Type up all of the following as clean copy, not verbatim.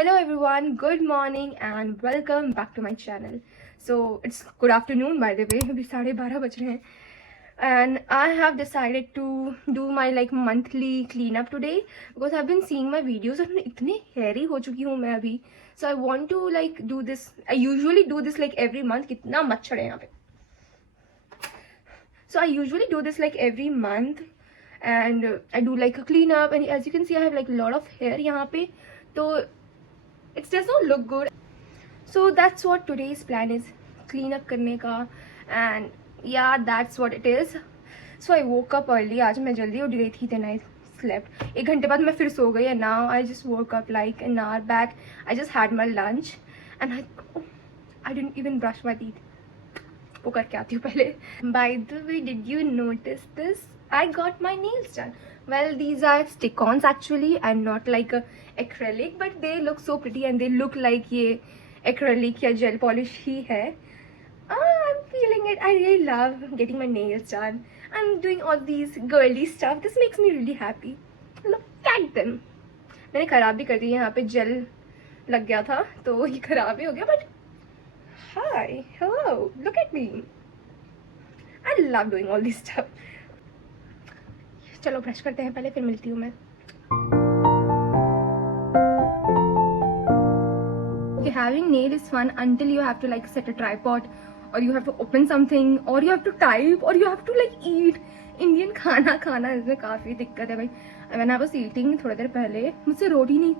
Hello everyone, good morning and welcome back to my channel. So it's good afternoon by the way, अभी 12:30 बज रहे हैं and I have decided to do my monthly cleanup today because I've been seeing my videos और मैं इतने hairy हो चुकी हूँ मैं अभी. So I want to do this. I usually do this every month. कितना मच्छर है यहाँ पे. So I usually do this every month and I do a cleanup, and as you can see I have a lot of hair यहाँ पे, तो it does not look good. So that's what today's plan is, clean up करने का, and yeah, that's what it is. So I woke up early. आज मैं जल्दी उठ गई थी, then I slept. 1 घंटे बाद मैं फिर सो गई, and now I just woke up like an hour back. I just had my lunch and I didn't even brush my teeth. वो करके आती हूँ पहले. By the way, did you notice this? I got my nails done. Well, these are stick-ons actually and not like a acrylic, but they look so pretty and they look like ये acrylic या gel polish ही है. I'm feeling it. I really love getting my nails done. I'm doing all these girly stuff. This makes me really happy. Look at them. मैंने खराब भी कर दी, यहाँ पे jail लग गया था तो ये खराब भी हो गया, but hi, hello, look at me. I love doing all this stuff. चलो ब्रश करते हैं पहले, फिर मिलती हूँ मैं. Okay, having nail is fun until you have to set a tripod, or you have to open something, or you have to type, or you have to eat. Indian खाना इसमें काफ़ी दिक्कत है भाई. When I was eating थोड़ी देर पहले मुझसे रोटी नहीं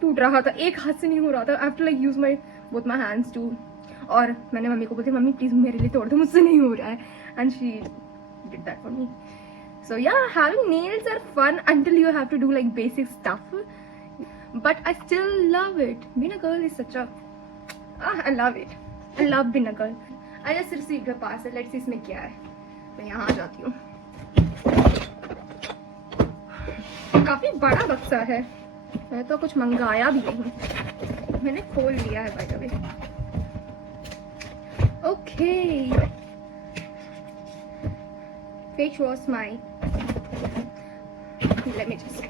टूट रहा था, एक हाथ से नहीं हो रहा था. I have to use my both my hands too. और मैंने मम्मी को बोलती, मम्मी प्लीज़ मेरे लिए तोड़ दो, मुझसे नहीं हो रहा है. And she did that for me. So yeah, having nails are fun until you have to do basic stuff. But I still love it. Being a girl is such a... I love it. I love being a girl. I just received a parcel. Let's see इसमें क्या है. मैं यहाँ आ जाती हूँ. काफ़ी बड़ा बक्सा है. मैं तो कुछ मंगाया भी नहीं. मैंने खोल लिया है by the way. Okay. Face wash my... Let me just...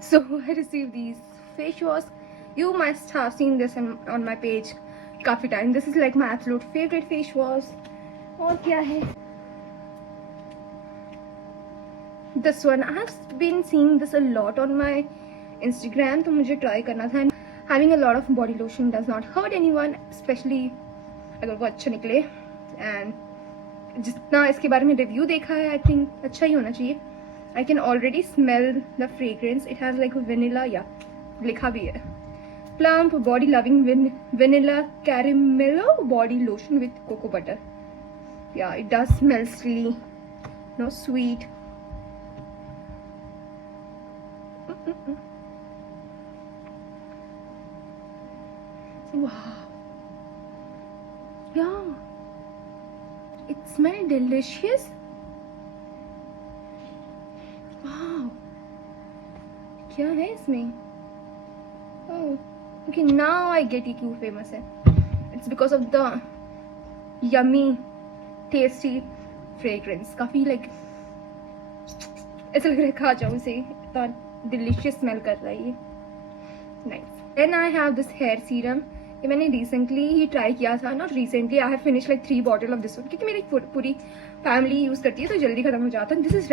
So I received these face wash. You must have seen this on my page काफी time. This is my absolute favorite face wash. और क्या है? This one, I have been seeing this a lot on my Instagram, तो मुझे try करना था. Having a lot of body lotion does not hurt anyone, especially अगर वो अच्छा निकले. And जितना इसके बारे में review देखा है, I think अच्छा ही होना चाहिए. I can already smell the fragrance. It has vanilla, yeah, लिखा भी है. Plump, body loving vanilla caramello body lotion with cocoa butter. Yeah, it does smells really, sweet. Wow. Yeah. It smells delicious. Wow. क्या है इसमें? Oh, okay. Now I get it. क्यों famous है? It's because of the yummy, tasty fragrance. काफी ऐसा लग रहा है खा जाऊँ इसे. इतना delicious smell कर रहा है ये. Nice. Then I have this hair serum. ये मैंने recently ही try किया था. Not recently. I have finished 3 bottles of this one. क्योंकि मेरी पूरी family use करती है तो जल्दी खत्म हो जाता है. This is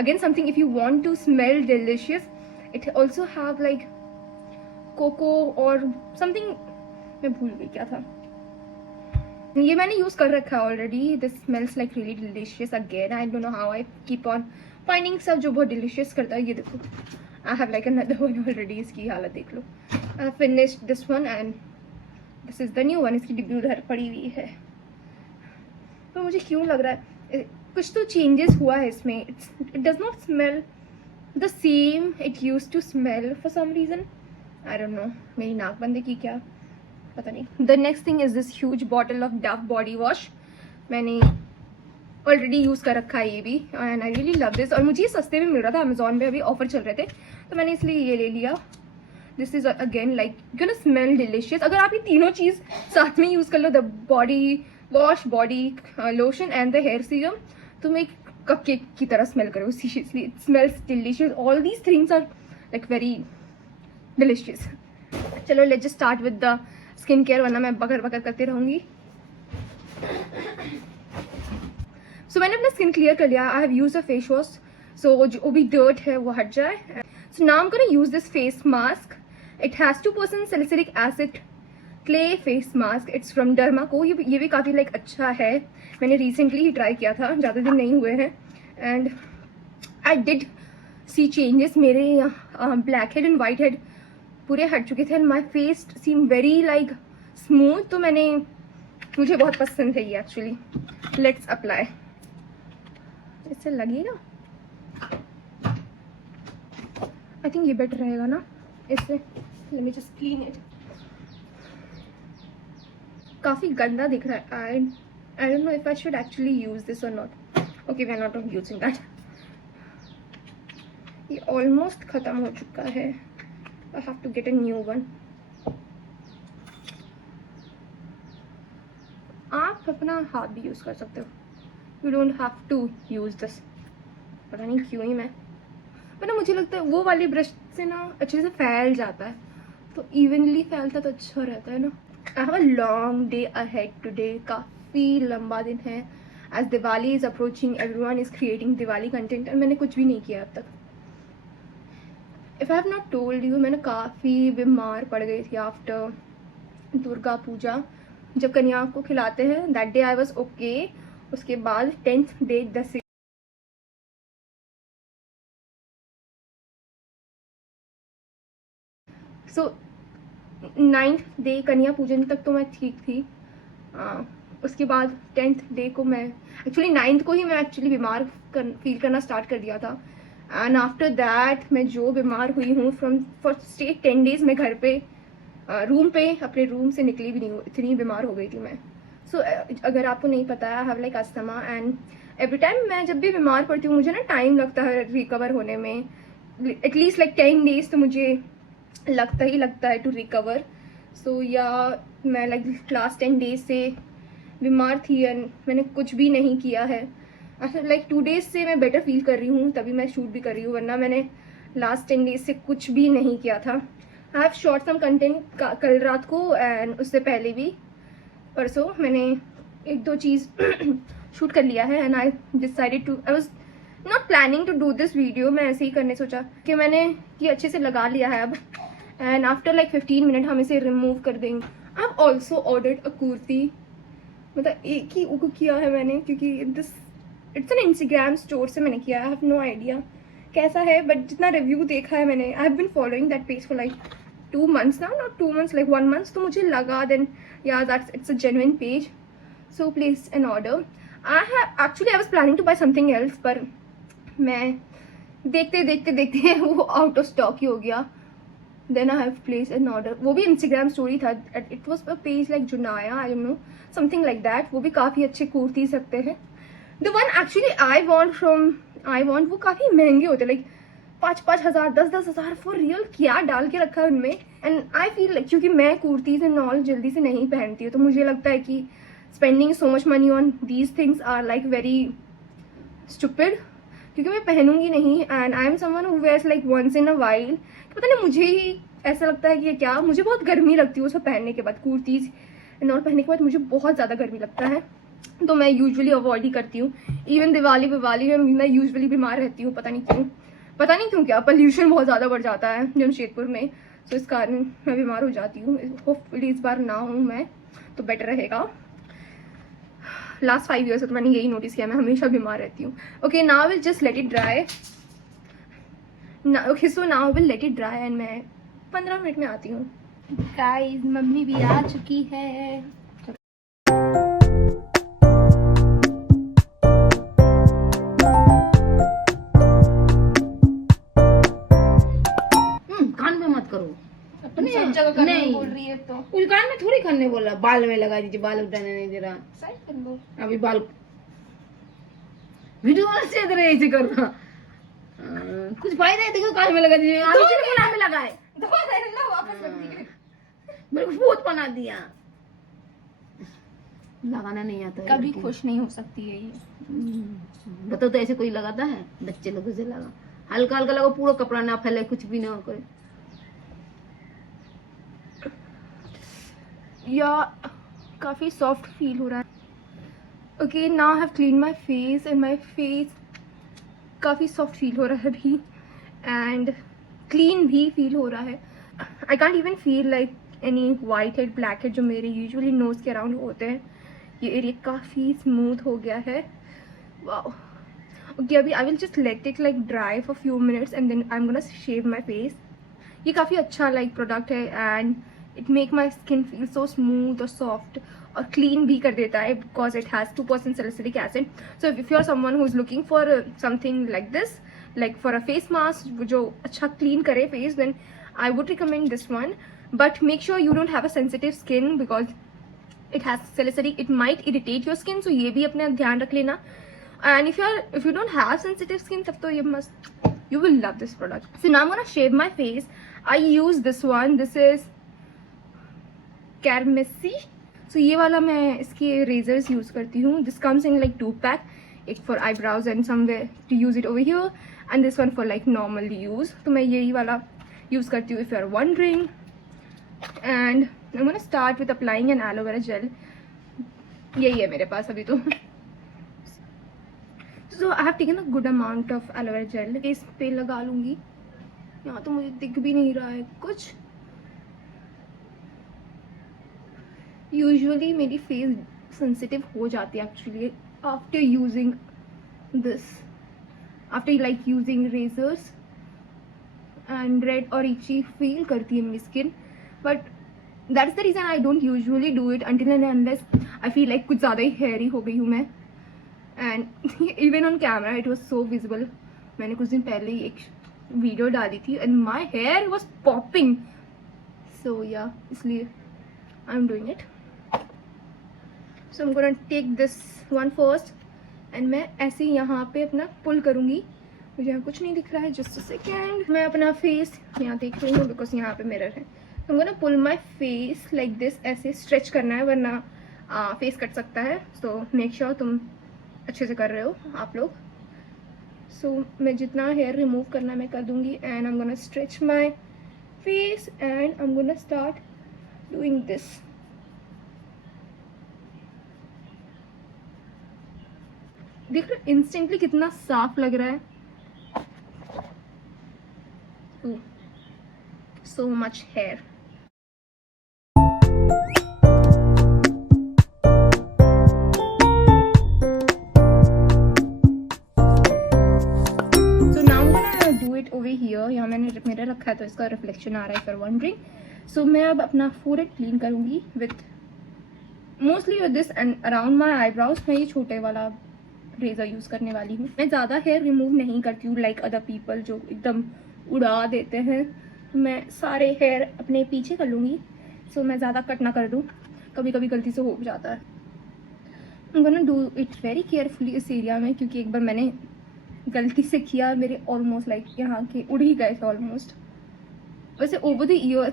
again something if you want to smell delicious. It also have cocoa or something. मैं भूल गई क्या था. ये मैंने use कर रखा है already. This smells really delicious again. I don't know how I keep on finding stuff जो बहुत delicious करता है. ये देखो. I have another one already. इसकी हालत देख लो. I finished this one and this is the new one. इसकी डिब्बी उधर पड़ी हुई है. तो मुझे क्यों लग रहा है कुछ तो changes हुआ है इसमें. It does not smell the same it used to smell for some reason. I don't know. मेरी नाक बंद है कि क्या पता नहीं. The next thing is this huge bottle of Dove body wash. मैंने ऑलरेडी यूज़ कर रखा है ये भी. And I really love this. और मुझे ये सस्ते में मिल रहा था अमेजोन पे, अभी ऑफर चल रहे थे तो मैंने इसलिए ये ले लिया. This is again gonna smell delicious. अगर आप ये तीनों चीज़ साथ में यूज़ कर लो, the body wash, body lotion and the hair serum, तुम एक कपकेक की तरह स्मेल करो. Seriously it smells delicious. All these things are very delicious. चलो let's just start with the skin care, वरना मैं बकर बकर करती रहूँगी। सो मैंने अपना स्किन क्लियर कर लिया। I have use a face wash, so जो भी डर्ट है वो हट जाए। So now I am gonna use this face mask. It has 2% salicylic acid clay face mask. It's from Derma Co. ये भी काफ़ी लाइक अच्छा है। मैंने रिसेंटली ही ट्राई किया था, ज़्यादा दिन नहीं हुए हैं, and I did see changes. मेरे black head and white head पूरे हट चुके थे and my face seem very like smooth. तो मुझे बहुत पसंद है ये एक्चुअली। Let's apply. इससे लगेगा, आई थिंक ये बेटर रहेगा ना इससे। Let me just clean it. काफ़ी गंदा दिख रहा है। I don't know if I should actually use this और not. Okay, we are not using that. ये ऑलमोस्ट ख़त्म हो चुका है। I have to get a new one. आप अपना हाथ भी यूज़ कर सकते हो। You don't have to use this. पता नहीं क्यों ही मैं, पर ना मुझे लगता है वो वाली ब्रश से ना अच्छे से फैल जाता है, तो इवनली फैलता तो अच्छा रहता है ना। I have a long day ahead today. काफ़ी लंबा दिन है। As Diwali is approaching, everyone is creating Diwali content, और मैंने कुछ भी नहीं किया अब तक। If I have not told you, मैंने काफ़ी बीमार पड़ गई थी आफ्टर दुर्गा पूजा। जब कन्या को खिलाते हैं that day I was okay. उसके बाद 10th डे 10 सो 9th डे कन्या पूजन तक तो मैं ठीक थी। उसके बाद 10th डे को मैं एक्चुअली 9th को ही मैं एक्चुअली बीमार फील करना स्टार्ट कर दिया था। एंड आफ्टर दैट मैं जो बीमार हुई हूँ फॉर स्टे 10 डेज मैं घर पे रूम पे अपने रूम से निकली भी नहीं हूँ, इतनी बीमार हो गई थी मैं। सो अगर आपको नहीं पता है, I have like asthma, and every time मैं जब भी बीमार पड़ती हूँ मुझे ना टाइम लगता है रिकवर होने में। एटलीस्ट लाइक 10 डेज तो मुझे लगता है टू रिकवर। सो या मैं लाइक लास्ट 10 डेज से बीमार थी एंड मैंने कुछ भी नहीं किया है। अच्छा लाइक 2 डेज से मैं बेटर फील कर रही हूँ, तभी मैं शूट भी कर रही हूँ, वरना मैंने लास्ट 10 डेज से कुछ भी नहीं किया था। I have shot some content कल रात को, एंड उससे पहले भी परसों मैंने 1-2 चीज़ शूट कर लिया है। And I decided to, I was not planning to do this video. मैं ऐसे ही करने सोचा कि मैंने ये अच्छे से लगा लिया है अब, एंड आफ्टर लाइक 15 मिनट हम इसे रिमूव कर देंगे। आई हैव ऑल्सो ऑर्डर्ड अ कुर्ती। मतलब एक ही उनको किया है मैंने, क्योंकि इट्स एन इंस्टाग्राम स्टोर से मैंने किया। आई हैव नो आइडिया कैसा है, बट जितना रिव्यू देखा है मैंने, I have been following that page for like 2 months now, not 2 months, like 1 month. तो मुझे लगा then yeah that's it's a genuine page, so place an order. I was planning to buy something else, पर मैं देखते वो out of stock ही हो गया। Then I have place an order. वो भी इंस्टाग्राम स्टोरी था, it was a page like Junaya, I don't know, something like that. वो भी काफ़ी अच्छे कुर्तीज रखते हैं। The one actually I want वो काफ़ी महंगे होते, लाइक 5-5 हज़ार 10-10 हज़ार फॉर रियल। क्या डाल के रखा है उनमें। एंड आई फील लाइक, क्योंकि मैं कुर्तीज एंड ऑल जल्दी से नहीं पहनती हूँ, तो मुझे लगता है कि spending so much money on these things are like very stupid, क्योंकि मैं पहनूंगी नहीं। And I am someone who wears like once in a while. पता नहीं मुझे ही ऐसा लगता है कि क्या, मुझे बहुत गर्मी लगती है उसको पहनने के बाद। कुर्तीज एंड ऑल पहनने के बाद मुझे बहुत ज़्यादा गर्मी लगता है, तो मैं यूजुअली अवॉइड ही करती हूँ। इवन दिवाली में मैं यूजुअली बीमार रहती हूँ, पता नहीं क्यों क्या, पोल्यूशन बहुत ज़्यादा बढ़ जाता है जमशेदपुर में, तो इस कारण मैं बीमार हो जाती हूँ। होपफुली इस बार ना हूँ मैं, तो बेटर रहेगा। लास्ट 5 years से तो मैंने यही नोटिस किया, मैं हमेशा बीमार रहती हूँ। Okay, now will just let it dry. Okay, so now will let it dry and मैं 15 मिनट में आती हूँ। गाइस, मम्मी भी आ चुकी है। कान में मत करो। अपनी सब जगह करने बोल रही है तो उस कान में थोड़ी करने बोला, बाल में लगा दीजिए, बाल उठाने नहीं दे रहा। साइड कर लो। अभी बाल वीडियो से इधर ऐसे करना, कुछ फायदा है? देखो कान में लगा दीजिए। अभी से कान में लगाए, वापस रख दिए। मेरे को भूत बना दिया। लगाना नहीं आता है, कभी खुश नहीं हो सकती है ये। बताओ तो ऐसे कोई लगाता है? बच्चे लोगों से लगा, हल्का हल्का लगाओ, पूरा कपड़ा ना फैले, कुछ भी ना करे। या काफ़ी सॉफ्ट फील हो रहा है. Okay, now I have clean my face and my face काफ़ी सॉफ्ट फील हो रहा है अभी एंड क्लीन भी फील हो रहा है. I can't even feel like any white head black head जो मेरे यूजुअली नोज़ के अराउंड होते हैं. ये एरिया काफ़ी स्मूथ हो गया है. वाओ. ओके, अभी I will just let it like dry for few minutes and then I am gonna shave my face. ये काफ़ी अच्छा लाइक प्रोडक्ट है and it make my skin feel so smooth और soft और clean भी कर देता है because it has 2% salicylic acid. So if you are someone who is looking for something like this, like for a face mask जो अच्छा clean करे face, then I would recommend this one. But make sure you don't have a sensitive skin because it has salicylic, it might irritate your skin. So ये भी अपना ध्यान रख लेना. And if you don't have sensitive skin, तब तो you will love this product. So now I'm gonna shave my face. I use this one. This is Carmesy. So ये वाला मैं इसके razors use करती हूँ. This comes in like 2-pack. It's for eyebrows and somewhere to use it over here, and this one for like normal use. तो मैं यही वाला use करती हूँ if you are wondering. And I'm gonna start with applying an aloe vera gel. यही है मेरे पास अभी तो. So I have taken a good amount of aloe vera gel. इस पे लगा लूँगी. यहाँ तो मुझे दिख भी नहीं रहा है कुछ. यूजुअली मेरी फेस सेंसिटिव हो जाती है actually after using this, after like using razors and red और इची फील करती है मेरी skin. But that is the reason I don't usually do it until and unless I feel like कुछ ज़्यादा ही हेयरी हो गई हूँ मैं. And even on camera it was so visible. मैंने कुछ दिन पहले ही एक वीडियो डाली थी and my hair was popping. So yeah इसलिए आई am doing it. So I am gonna take this one first and मैं ऐसे ही यहाँ पे अपना पुल करूँगी. मुझे यहाँ कुछ नहीं दिख रहा है. Just a second. मैं अपना फेस यहाँ देख रही हूँ बिकॉज यहाँ पे मिरर है. तो मैं पुल माई फेस लाइक दिस. ऐसे स्ट्रेच करना है वरना फेस कट सकता है. सो मेक श्योर तुम अच्छे से कर रहे हो आप लोग. सो मैं जितना हेयर रिमूव करना मैं कर दूंगी and I am gonna stretch my face and I am gonna start doing this. देख रहे इंस्टेंटली कितना साफ लग रहा है. So much hair. यहाँ मैंने मिरर रखा है तो इसका रिफ्लेक्शन आ रहा है फॉर वंडरिंग. सो मैं अब अपना फोरहेड क्लीन करूँगी with mostly with this and around my eyebrows. मैं ये छोटे वाला रेजर यूज़ करने वाली हूँ. मैं ज़्यादा हेयर रिमूव नहीं करती हूँ लाइक अदर पीपल जो एकदम उड़ा देते हैं. मैं सारे हेयर अपने पीछे कर लूँगी. सो मैं ज़्यादा कट ना कर दूँ, कभी कभी गलती से हो जाता है. I'm gonna do it very carefully इस एरिया में क्योंकि एक बार मैंने गलती से किया. मेरे ऑलमोस्ट लाइक यहाँ के उड़ ही गए थे ऑलमोस्ट. वैसे ओवर द ईयर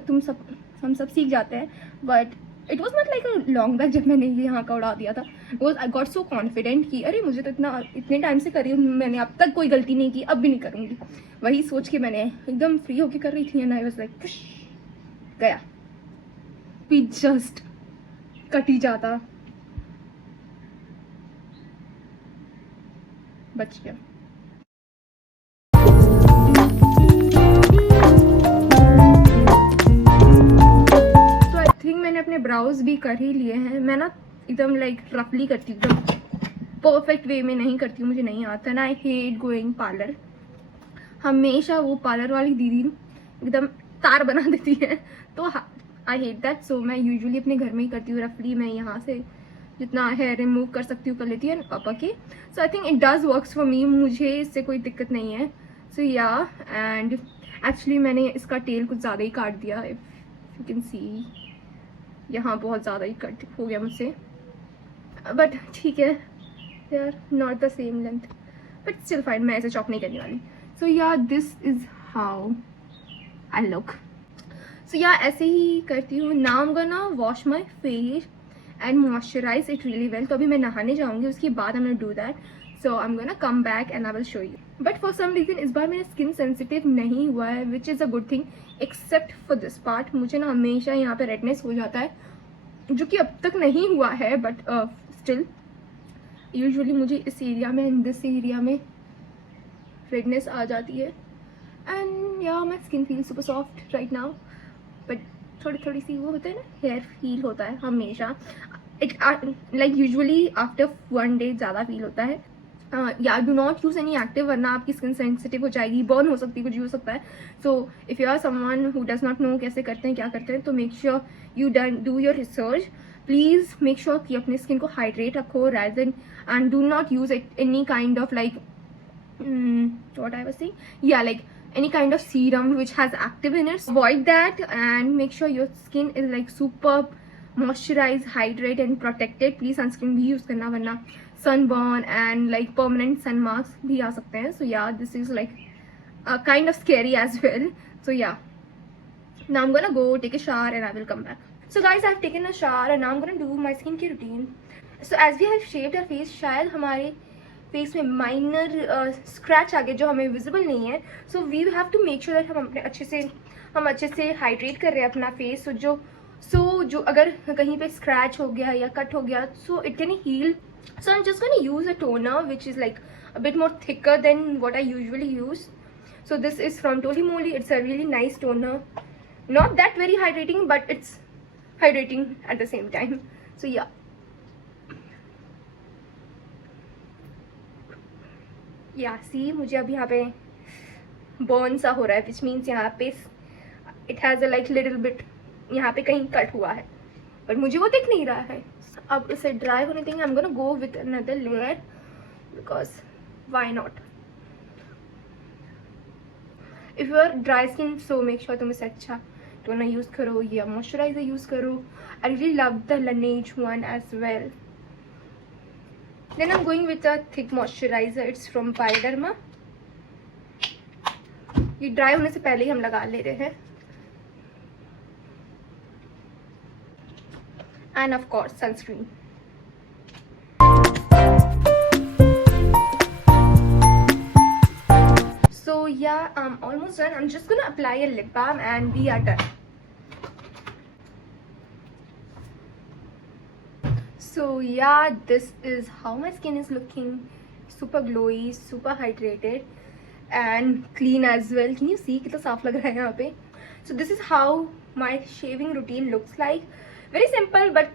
हम सब सीख जाते हैं but it was not like a long back. जब मैंने ये यहाँ का उड़ा दिया था because I got so confident कि अरे मुझे तो इतने टाइम से कर रही हूँ, मैंने अब तक कोई गलती नहीं की, अब भी नहीं करूँगी. वही सोच के मैंने एकदम फ्री होके कर रही थी एंड आई वाज लाइक गया भी जस्ट कट ही जाता. बच गया. मैंने अपने ब्राउज भी कर ही लिए हैं. मैं ना एकदम लाइक रफली करती हूँ, एकदम परफेक्ट वे में नहीं करती हूँ, मुझे नहीं आता ना. I hate going parlour. हमेशा वो पार्लर वाली दीदी एकदम तार बना देती है तो आई हेट दैट. सो मैं यूजुअली अपने घर में ही करती हूँ रफली. मैं यहाँ से जितना हेयर रिमूव कर सकती हूँ कर लेती हूँ पापा के. So I think it does works for me. मुझे इससे कोई दिक्कत नहीं है. सो या एंड एक्चुअली मैंने इसका टेल कुछ ज़्यादा ही काट दिया. इफ यू कैन सी यहाँ बहुत ज़्यादा ही कट हो गया मुझसे. बट ठीक है, they are not the same length but still fine. मैं ऐसे चॉप नहीं करने वाली. So yeah this is how I look. So yeah ऐसे ही करती हूँ. Now I am gonna wash my face and moisturize it really well. तो अभी मैं नहाने जाऊँगी, उसके बाद I am gonna do that. So I am gonna come back and I will show you. But for some reason इस बार मेरा skin sensitive नहीं हुआ है which is a good thing except for this part. मुझे ना हमेशा यहाँ पे रेडनेस हो जाता है जो कि अब तक नहीं हुआ है, बट स्टिल यूजुअली मुझे इस एरिया में, इन दिस एरिया में रेडनेस आ जाती है. एंड या माई skin feel super soft right now, but थोड़ी थोड़ी सी वो होता है ना, हेयर फील होता है हमेशा. It like usually after 1 day ज़्यादा फील होता है. या do not use any active, वरना आपकी स्किन सेंसिटिव हो जाएगी, बर्न हो सकती है, कुछ भी हो सकता है. So if you are someone who does not know कैसे करते हैं, क्या करते हैं, तो make sure you do your research. Please make sure कि अपने स्किन को हाइड्रेट रखो, rather than and do not use any kind of like what I was saying, yeah, like any kind of serum which has active in it. Avoid that and make sure your skin is like super moisturized, hydrated and protected. Please sunscreen भी use करना, वरना sunburn and like permanent sun marks भी आ सकते हैं. So yeah, this is like kind of scary as well. So yeah, now I'm gonna go take a shower and I will come back. So guys, I've taken a shower and now I'm gonna do my skincare routine. So as we have shaved our face, शायद हमारे face में minor scratch आ गए जो हमें visible नहीं है. So we have to make sure that हम अपने अच्छे से हाइड्रेट कर रहे हैं अपना फेस. जो अगर कहीं पे स्क्रैच हो गया या कट हो गया, so it can heal. So I am just gonna use a toner which is like a bit more thicker than what I usually use. So this is from Toli Moly. It's a really nice toner, not that very hydrating, but it's hydrating at the same time. So yeah, सी मुझे अब यहाँ पे burn सा हो रहा है, which means यहाँ पे it has a like little bit, यहाँ पे कहीं कट हुआ है, पर मुझे वो दिख नहीं रहा है. अब इसे ड्राई होने देंगे. I am gonna go with another layer because why not. If you are dry skin, so make sure तुम इसे अच्छा टोनर यूज़ करो या मॉइस्चराइजर यूज़ करो. I really love the Laneige one as well. Then I'm going with a thick moisturizer. It's from Bioderma. ये dry होने से पहले ही हम लगा ले रहे हैं. And of course sunscreen. So yeah, I'm almost done. I'm just gonna apply a lip balm and we are done. So yeah, this is how my skin is looking. Super glowy, super hydrated and clean as well. Can you see कितना साफ लग रहा है यहाँ पे? So this is how my shaving routine looks like. Very simple but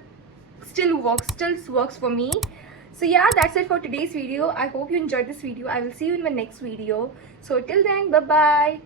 still works for me. So yeah, that's it for today's video. I hope you enjoyed this video. I will see you in my next video. So till then, bye bye.